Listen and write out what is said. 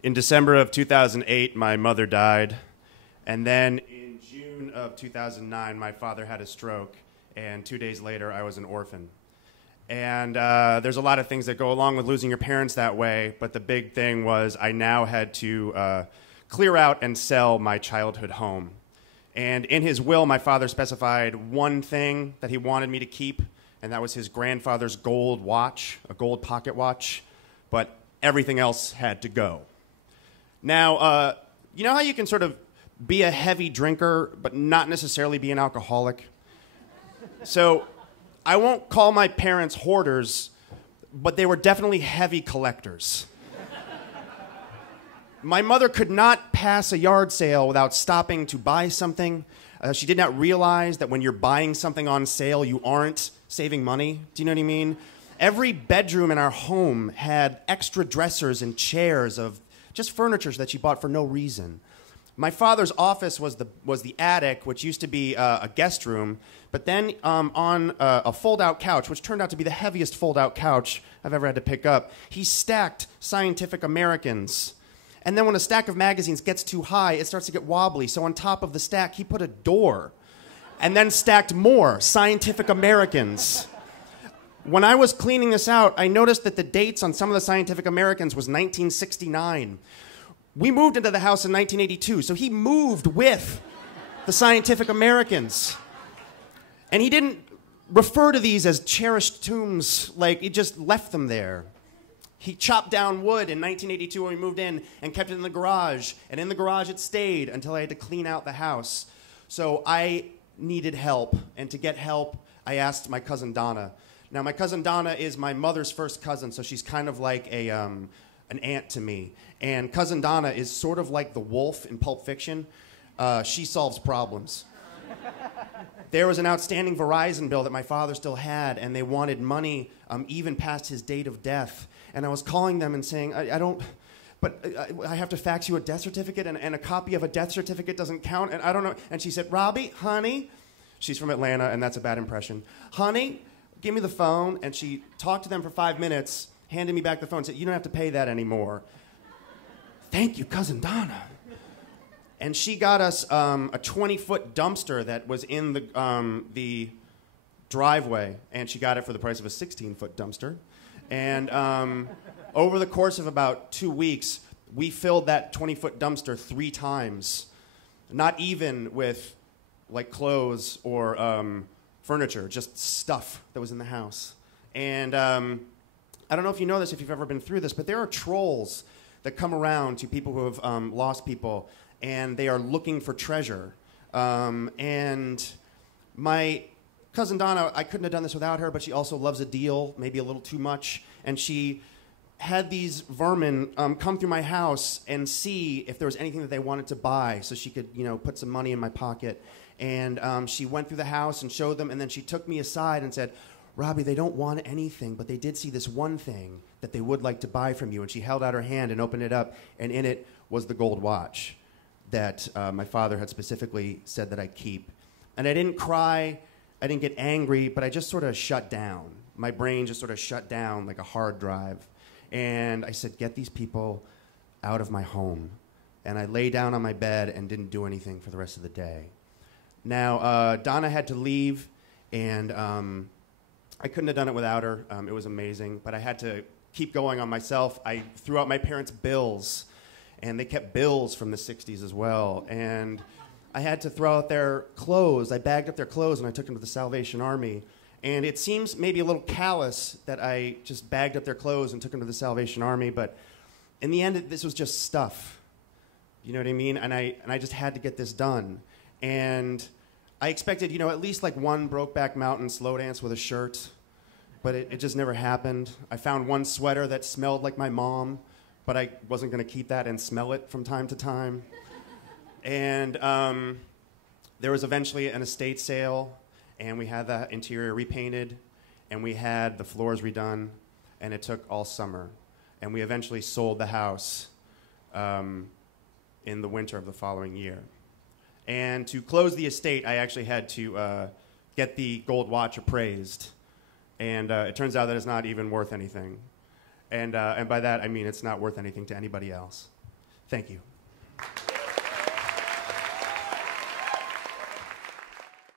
In December of 2008, my mother died. And then in June of 2009, my father had a stroke. And 2 days later, I was an orphan. And there's a lot of things that go along with losing your parents that way. But the big thing was I now had to clear out and sell my childhood home. And in his will, my father specified one thing that he wanted me to keep, and that was his grandfather's gold watch, a gold pocket watch. But everything else had to go. Now, you know how you can sort of be a heavy drinker, but not necessarily be an alcoholic? So I won't call my parents hoarders, but they were definitely heavy collectors. My mother could not pass a yard sale without stopping to buy something. She did not realize that when you're buying something on sale, you aren't saving money. Do you know what I mean? Every bedroom in our home had extra dressers and chairs of just furniture that she bought for no reason. My father's office was the attic, which used to be a guest room, but then on a fold-out couch, which turned out to be the heaviest fold-out couch I've ever had to pick up, he stacked Scientific Americans. And then when a stack of magazines gets too high, it starts to get wobbly. So on top of the stack, he put a door and then stacked more Scientific Americans. When I was cleaning this out, I noticed that the dates on some of the Scientific Americans was 1969. We moved into the house in 1982, so he moved with the Scientific Americans. And he didn't refer to these as cherished tombs, like he just left them there. He chopped down wood in 1982 when we moved in and kept it in the garage. And in the garage it stayed until I had to clean out the house. So I needed help. And to get help, I asked my cousin Donna. Now, my cousin Donna is my mother's first cousin, so she's kind of like an aunt to me. And cousin Donna is sort of like the wolf in Pulp Fiction. She solves problems. There was an outstanding Verizon bill that my father still had, and they wanted money even past his date of death. And I was calling them and saying, I don't, but I have to fax you a death certificate, and a copy of a death certificate doesn't count, and I don't know. And she said, Robbie, honey, she's from Atlanta, and that's a bad impression. Honey, give me the phone. And she talked to them for 5 minutes, handed me back the phone, and said, you don't have to pay that anymore. Thank you, cousin Donna. And she got us a 20-foot dumpster that was in the driveway, and she got it for the price of a 16-foot dumpster. And over the course of about 2 weeks, we filled that 20-foot dumpster 3 times, not even with like clothes or furniture, just stuff that was in the house. And I don't know if you know this, if you've ever been through this, but there are trolls that come around to people who have lost people, and they are looking for treasure. And my cousin Donna, I couldn't have done this without her, but she also loves a deal, maybe a little too much. And she had these vermin come through my house and see if there was anything that they wanted to buy so she could, put some money in my pocket. And she went through the house and showed them, and then she took me aside and said, Robbie, they don't want anything, but they did see this one thing that they would like to buy from you. And she held out her hand and opened it up, and in it was the gold watch that my father had specifically said that I keep. And I didn't cry, I didn't get angry, but I just sort of shut down. My brain just sort of shut down like a hard drive. And I said, get these people out of my home. And I lay down on my bed and didn't do anything for the rest of the day. Now, Donna had to leave, and I couldn't have done it without her. It was amazing, but I had to keep going on myself. I threw out my parents' bills, and they kept bills from the 60s as well. And I had to throw out their clothes. I bagged up their clothes, and I took them to the Salvation Army. And it seems maybe a little callous that I just bagged up their clothes and took them to the Salvation Army, but in the end, this was just stuff. You know what I mean? And I just had to get this done. And I expected, at least like one Brokeback Mountain slow dance with a shirt, but it just never happened. I found one sweater that smelled like my mom, but I wasn't going to keep that and smell it from time to time. And there was eventually an estate sale, and we had the interior repainted, and we had the floors redone, and it took all summer. And we eventually sold the house in the winter of the following year. And to close the estate, I actually had to get the gold watch appraised. And it turns out that it's not even worth anything. And by that, I mean it's not worth anything to anybody else. Thank you.